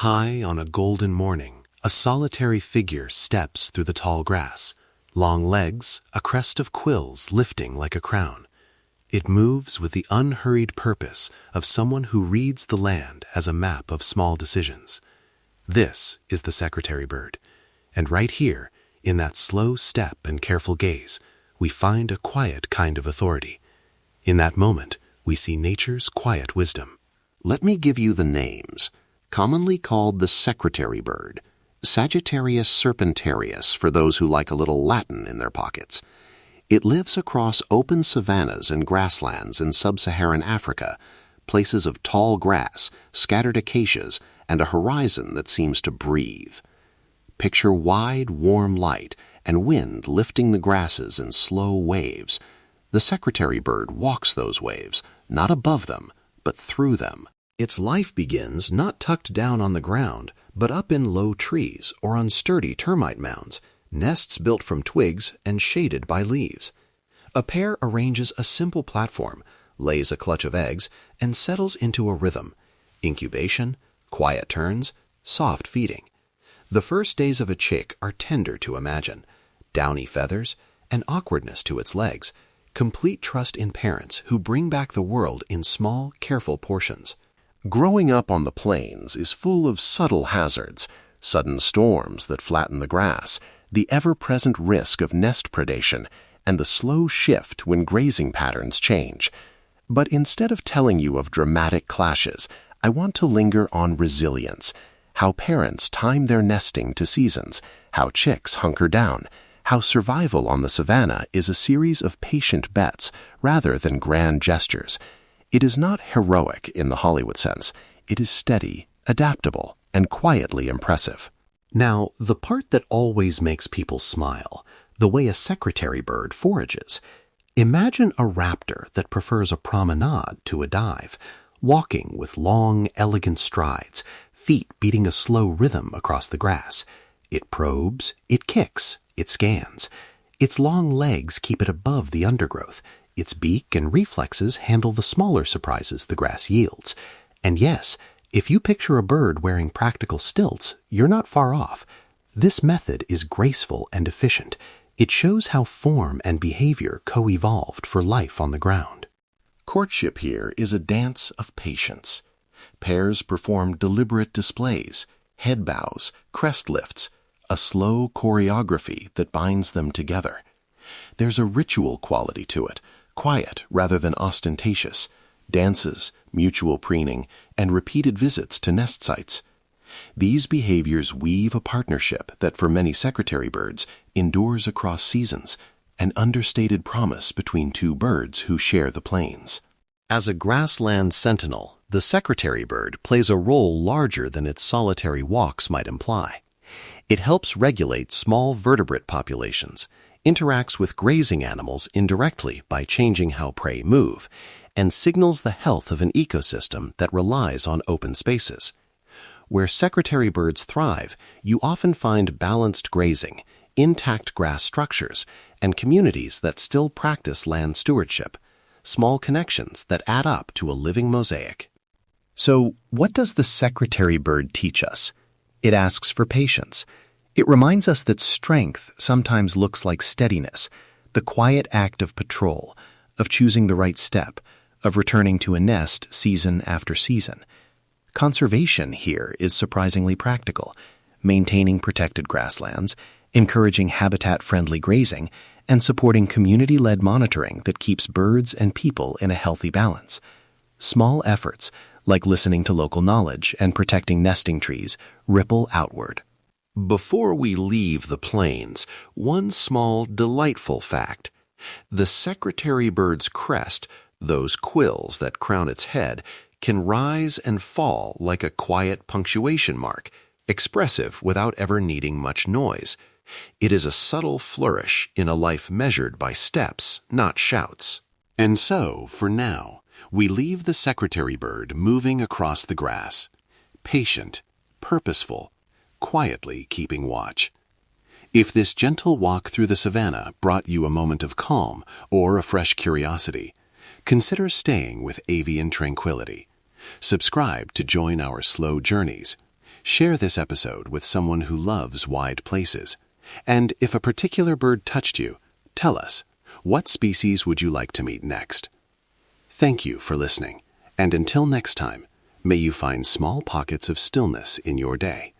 High on a golden morning, a solitary figure steps through the tall grass, long legs, a crest of quills lifting like a crown. It moves with the unhurried purpose of someone who reads the land as a map of small decisions. This is the secretary bird, and right here, in that slow step and careful gaze, we find a quiet kind of authority. In that moment, we see nature's quiet wisdom. Let me give you the names. Commonly called the secretary bird, Sagittarius serpentarius for those who like a little Latin in their pockets. It lives across open savannas and grasslands in sub-Saharan Africa, places of tall grass, scattered acacias, and a horizon that seems to breathe. Picture wide, warm light and wind lifting the grasses in slow waves. The secretary bird walks those waves, not above them, but through them. Its life begins not tucked down on the ground, but up in low trees or on sturdy termite mounds, nests built from twigs and shaded by leaves. A pair arranges a simple platform, lays a clutch of eggs, and settles into a rhythm. Incubation, quiet turns, soft feeding. The first days of a chick are tender to imagine. Downy feathers, an awkwardness to its legs, complete trust in parents who bring back the world in small, careful portions. Growing up on the plains is full of subtle hazards, sudden storms that flatten the grass, the ever-present risk of nest predation, and the slow shift when grazing patterns change. But instead of telling you of dramatic clashes, I want to linger on resilience, how parents time their nesting to seasons, how chicks hunker down, how survival on the savanna is a series of patient bets rather than grand gestures. It is not heroic in the Hollywood sense. It is steady, adaptable, and quietly impressive. Now, the part that always makes people smile, the way a secretary bird forages. Imagine a raptor that prefers a promenade to a dive, walking with long, elegant strides, feet beating a slow rhythm across the grass. It probes, it kicks, it scans. Its long legs keep it above the undergrowth. Its beak and reflexes handle the smaller surprises the grass yields. And yes, if you picture a bird wearing practical stilts, you're not far off. This method is graceful and efficient. It shows how form and behavior co-evolved for life on the ground. Courtship here is a dance of patience. Pairs perform deliberate displays, head bows, crest lifts, a slow choreography that binds them together. There's a ritual quality to it, quiet rather than ostentatious, dances, mutual preening, and repeated visits to nest sites. These behaviors weave a partnership that for many secretary birds endures across seasons, an understated promise between two birds who share the plains. As a grassland sentinel, the secretary bird plays a role larger than its solitary walks might imply. It helps regulate small vertebrate populations, interacts with grazing animals indirectly by changing how prey move, and signals the health of an ecosystem that relies on open spaces. Where secretary birds thrive, you often find balanced grazing, intact grass structures, and communities that still practice land stewardship, small connections that add up to a living mosaic. So, what does the secretary bird teach us? It asks for patience. It reminds us that strength sometimes looks like steadiness, the quiet act of patrol, of choosing the right step, of returning to a nest season after season. Conservation here is surprisingly practical, maintaining protected grasslands, encouraging habitat-friendly grazing, and supporting community-led monitoring that keeps birds and people in a healthy balance. Small efforts, like listening to local knowledge and protecting nesting trees, ripple outward. Before we leave the plains, one small, delightful fact. The secretary bird's crest, those quills that crown its head, can rise and fall like a quiet punctuation mark, expressive without ever needing much noise. It is a subtle flourish in a life measured by steps, not shouts. And so, for now, we leave the secretary bird moving across the grass, patient, purposeful, quietly keeping watch. If this gentle walk through the savanna brought you a moment of calm or a fresh curiosity, consider staying with Avian Tranquility. Subscribe to join our slow journeys. Share this episode with someone who loves wide places. And if a particular bird touched you, tell us, what species would you like to meet next? Thank you for listening, and until next time, may you find small pockets of stillness in your day.